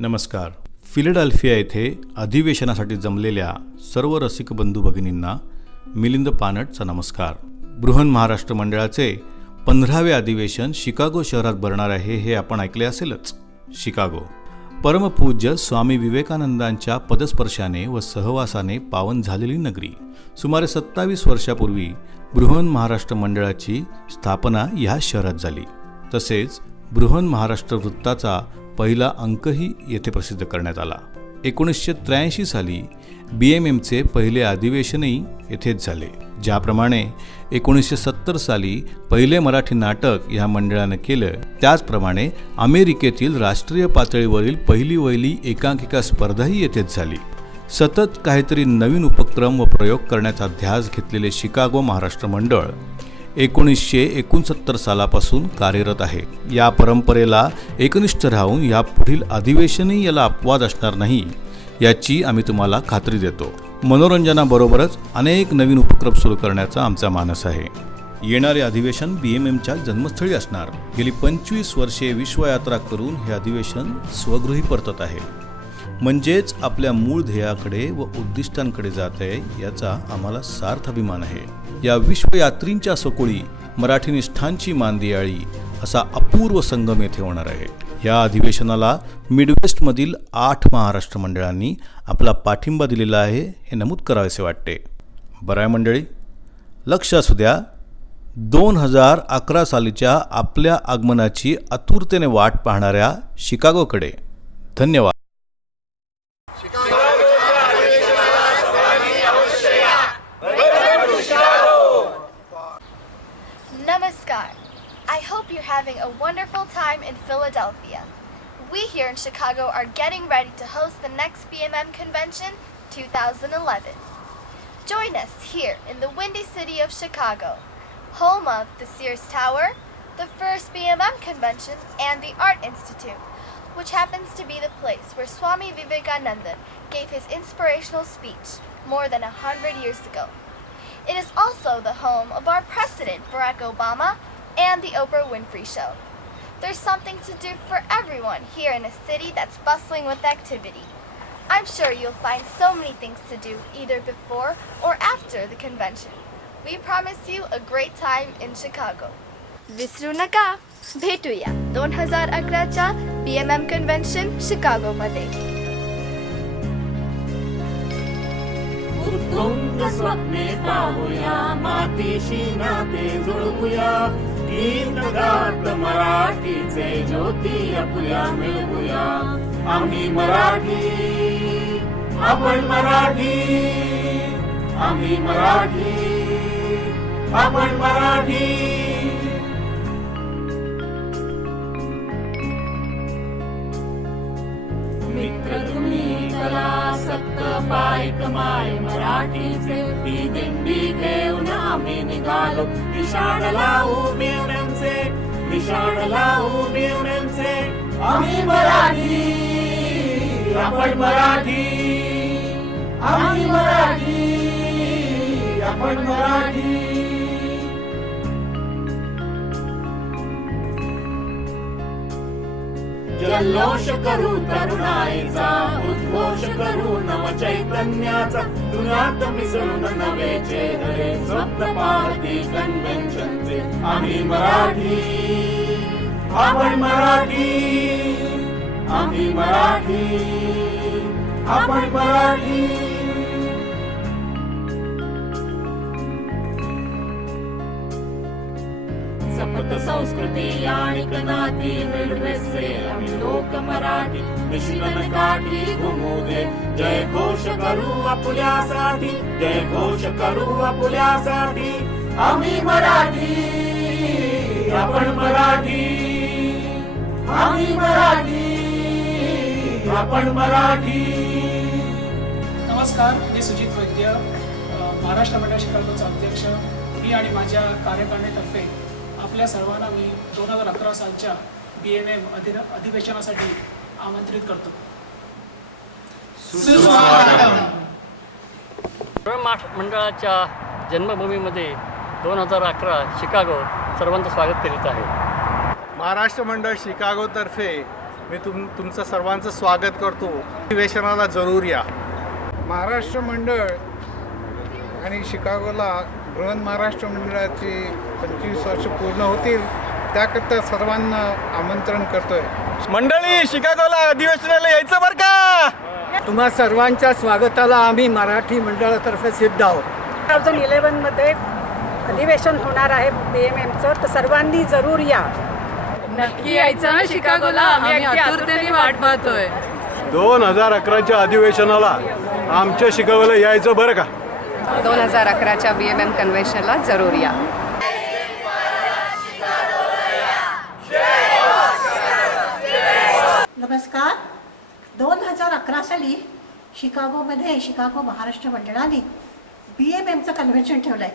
नमस्कार. फिलाडेल्फिया येथे अधिवेशनासाठी जमलेल्या सर्व रसिक बंधू भगिनींना मिलिंद पानटचा नमस्कार. बृहन महाराष्ट्र मंडळाचे 15वे अधिवेशन शिकागो शहरात भरणार आहे हे आपण ऐकले असेलच. शिकागो परमपूज्य स्वामी विवेकानंदांच्या पदस्पर्शाने व सहवासाने पावन झालेली नगरी. सुमारे 27 वर्षापूर्वी बृहन महाराष्ट्र मंडळाची स्थापना या शहरात झाली. तसेच बृहन महाराष्ट्र वृत्ताचा पहिला अंकही येथे प्रसिद्ध करण्यात आला. 1983 साली BMMचे पहिले अधिवेशनही येथेच झाले. ज्याप्रमाणे 1970 साली पहिले मराठी नाटक या मंडळानं केलं, त्याचप्रमाणे अमेरिकेतील राष्ट्रीय पातळीवरील पहिली वहिली एकांकिका स्पर्धाही येथेच झाली. सतत काहीतरी नवीन उपक्रम व प्रयोग करण्याचा ध्यास घेतलेले शिकागो महाराष्ट्र मंडळ 1969 सालापासून कार्यरत आहे. या परंपरेला एकनिष्ठ राहून या पुढील अधिवेशनही याला अपवाद असणार नाही याची आम्ही तुम्हाला खात्री देतो. मनोरंजनाबरोबरच अनेक नवीन उपक्रम सुरू करण्याचा आमचा मानस आहे. येणारे अधिवेशन BMMच्या जन्मस्थळी असणार. गेली 25 वर्षे विश्वयात्रा करून हे अधिवेशन स्वगृही परतत आहे. म्हणजेच आपल्या मूळ ध्येयाकडे व उद्दिष्टांकडे जात आहे याचा आम्हाला सार्थ अभिमान आहे. या विश्वयात्रींच्या सकोळी मराठी निष्ठांची मांदियाळी असा अपूर्व संगम येथे होणार आहे. या अधिवेशनाला मिडवेस्टमधील 8 महाराष्ट्र मंडळांनी आपला पाठिंबा दिलेला आहे हे नमूद करावेसे वाटते. बराय मंडळी, लक्ष असू द्या. 2011 सालीच्या आपल्या आगमनाची आतुरतेने वाट पाहणाऱ्या शिकागोकडे. धन्यवाद. Namaskar. I hope you're having a wonderful time in Philadelphia. We here in Chicago are getting ready to host the next BMM convention 2011. Join us here in the windy city of Chicago, home of the Sears Tower, the first BMM convention, and the Art Institute, which happens to be the place where Swami Vivekananda gave his inspirational speech more than 100 years ago. It is also the home of our President Barack Obama and the Oprah Winfrey Show. There's something to do for everyone here in a city that's bustling with activity. I'm sure you'll find so many things to do either before or after the convention. We promise you a great time in Chicago. विसरू नका, भेटूया 2011च्या BMM convention शिकागोमध्ये. उत्तुंग स्वप्ने पाहूया, मातीशी नाते जुळवूया, गीत गात मराठीचे ज्योती आपुल्या मिळवूया. आम्ही मराठी, आपण मराठी, आम्ही मराठी, आपण मराठी. मित्र तुम्ही कला सक्त पाय कमाय मराठीचे, ती दिंडी घेऊन आम्ही निघालो. निशाण लावू BMMचे, निशाण लावू BMMचे. आम्ही मराठी, आपण मराठी, आम्ही मराठी, आपण मराठी. जल्लोष करू तरुणाईचा, उद्घोष करू नव चैतन्याचा, दुनियात मिसळून नवे चेहरे स्वप्न पाहती कन्व्हेन्शनचे. आम्ही मराठी, आपण मराठी, आम्ही मराठी, आपण मराठी. सपत संस्कृती आणि कनाती मिळवेसे आम्ही लोक मराठी. मिशिगन काठी घुमू दे, जय घोष करू आपुल्यासाठी, जय घोष करू आपुल्यासाठी. आम्ही मराठी, आपण मराठी, आम्ही मराठी, आपण मराठी. नमस्कार, मी सुजित वैद्य, महाराष्ट्र मंडळ शिकागोचा अध्यक्ष. मी आणि माझ्या कार्यकारिणीतर्फे आपल्या सर्वांना मी 2011 सालच्या BMM अधिवेशनासाठी आमंत्रित करतो. मंडळाच्या जन्मभूमीमध्ये 2011 शिकागो सर्वांचं स्वागत करीत आहे. महाराष्ट्र मंडळ शिकागोतर्फे मी तुमचं सर्वांचं स्वागत करतो. अधिवेशनाला जरूर या. महाराष्ट्र मंडळ आणि शिकागोला बृहन महाराष्ट्र मंडळाची 25 वर्ष पूर्ण होतील त्याकरता सर्वांना आमंत्रण करतोय. मंडळी, शिकागोला अधिवेशनाला यायचं बरं का. तुम्हा सर्वांच्या स्वागताला आम्ही मराठी मंडळातर्फे सिद्ध आहोत. 2011मध्ये अधिवेशन होणार आहे BMMचं, तर सर्वांनी जरूर या. नक्की यायचं ना शिकागोला. आम्ही आतुरतेने वाट पाहतोय. 2011च्या अधिवेशनाला आमच्या शिकागोला यायचं बरं का. 2011च्या BMM कन्व्हेन्शनला जरूर या. नमस्कार. 2011 साली शिकागोमध्ये शिकागो महाराष्ट्र मंडळाने BMMचं कन्व्हेन्शन ठेवलं आहे.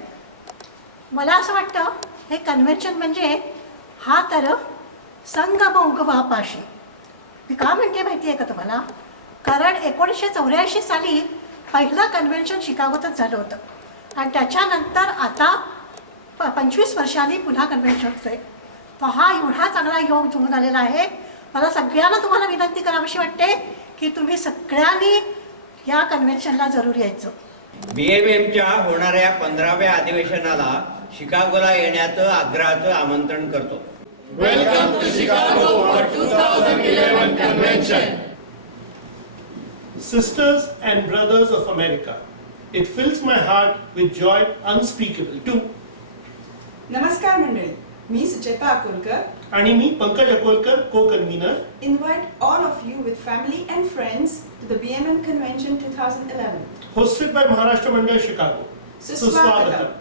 मला असं वाटतं हे कन्व्हेन्शन म्हणजे हा तर संगम उगमापाशी. मी का म्हणते माहिती आहे का तुम्हाला? कारण 1984 साली पहिलं कन्व्हेन्शन शिकागोतच झालं होतं आणि त्याच्यानंतर आता 25 वर्षांनी पुन्हा कन्व्हेन्शन होतं आहे. तर हा एवढा चांगला योग जुळून आलेला आहे. मला सगळ्यांना तुम्हाला विनंती करावीशी वाटते की तुम्ही सगळ्यांनी या कन्व्हेन्शनला जरूर यायचं. BMMच्या होणाऱ्या 15व्या अधिवेशनाला शिकागोला येण्याचं आग्रहाचं आमंत्रण करतो. Welcome to Chicago for 2011 convention. Sisters and brothers of America, it fills my heart with joy unspeakable to. नमस्कार मंडळी, मी सुचेता अकोलकर. आणि मी Pankaj Akolkar, co-convener. Invite all of you with family and friends to the BMM convention 2011. Hosted by Maharashtra Mandal Chicago. सुस्वागतम.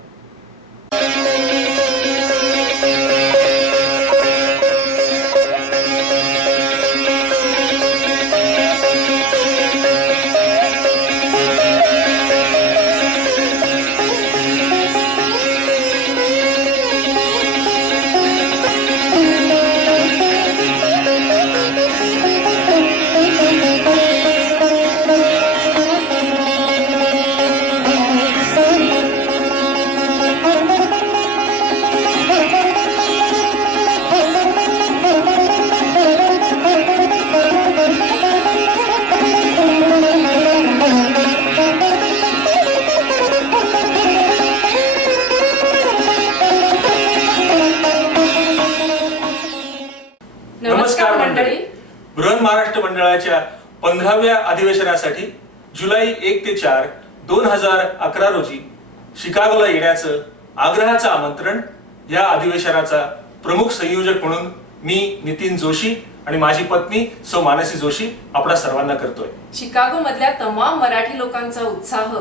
नमस्कार मंडळी. बृहन महाराष्ट्र मंडळाच्या 15व्या अधिवेशनासाठी जुलै 1 ते 4, 2011 रोजी शिकागोला येण्याचं आग्रहाचं आमंत्रण या अधिवेशनाचा प्रमुख संयोजक म्हणून मी नितीन जोशी आणि माझी पत्नी सौ मानसी जोशी आपल्या सर्वांना करतोय. शिकागो मधल्या तमाम मराठी लोकांचा उत्साह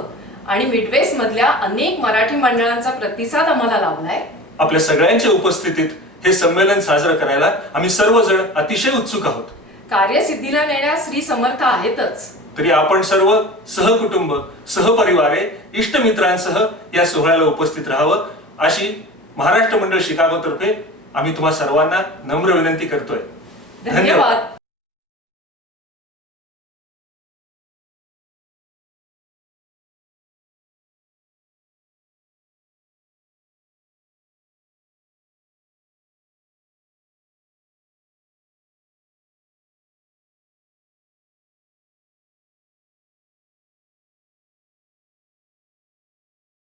आणि मिडवेस्ट मधल्या अनेक मराठी मंडळांचा प्रतिसाद आम्हाला लाभलाय. आपल्या सगळ्यांच्या उपस्थितीत हे संमेलन साजरं करायला आम्ही सर्वजण अतिशय उत्सुक आहोत. कार्यसिद्धीला नेण्यास श्री समर्थ आहेतच, तरी आपण सर्व सहकुटुंब, सहपरिवारे, इष्टमित्रांसह या सोहळ्याला उपस्थित राहावं अशी महाराष्ट्र मंडळ शिकागो तर्फे आम्ही तुम्हा सर्वांना नम्र विनंती करतोय. धन्यवाद.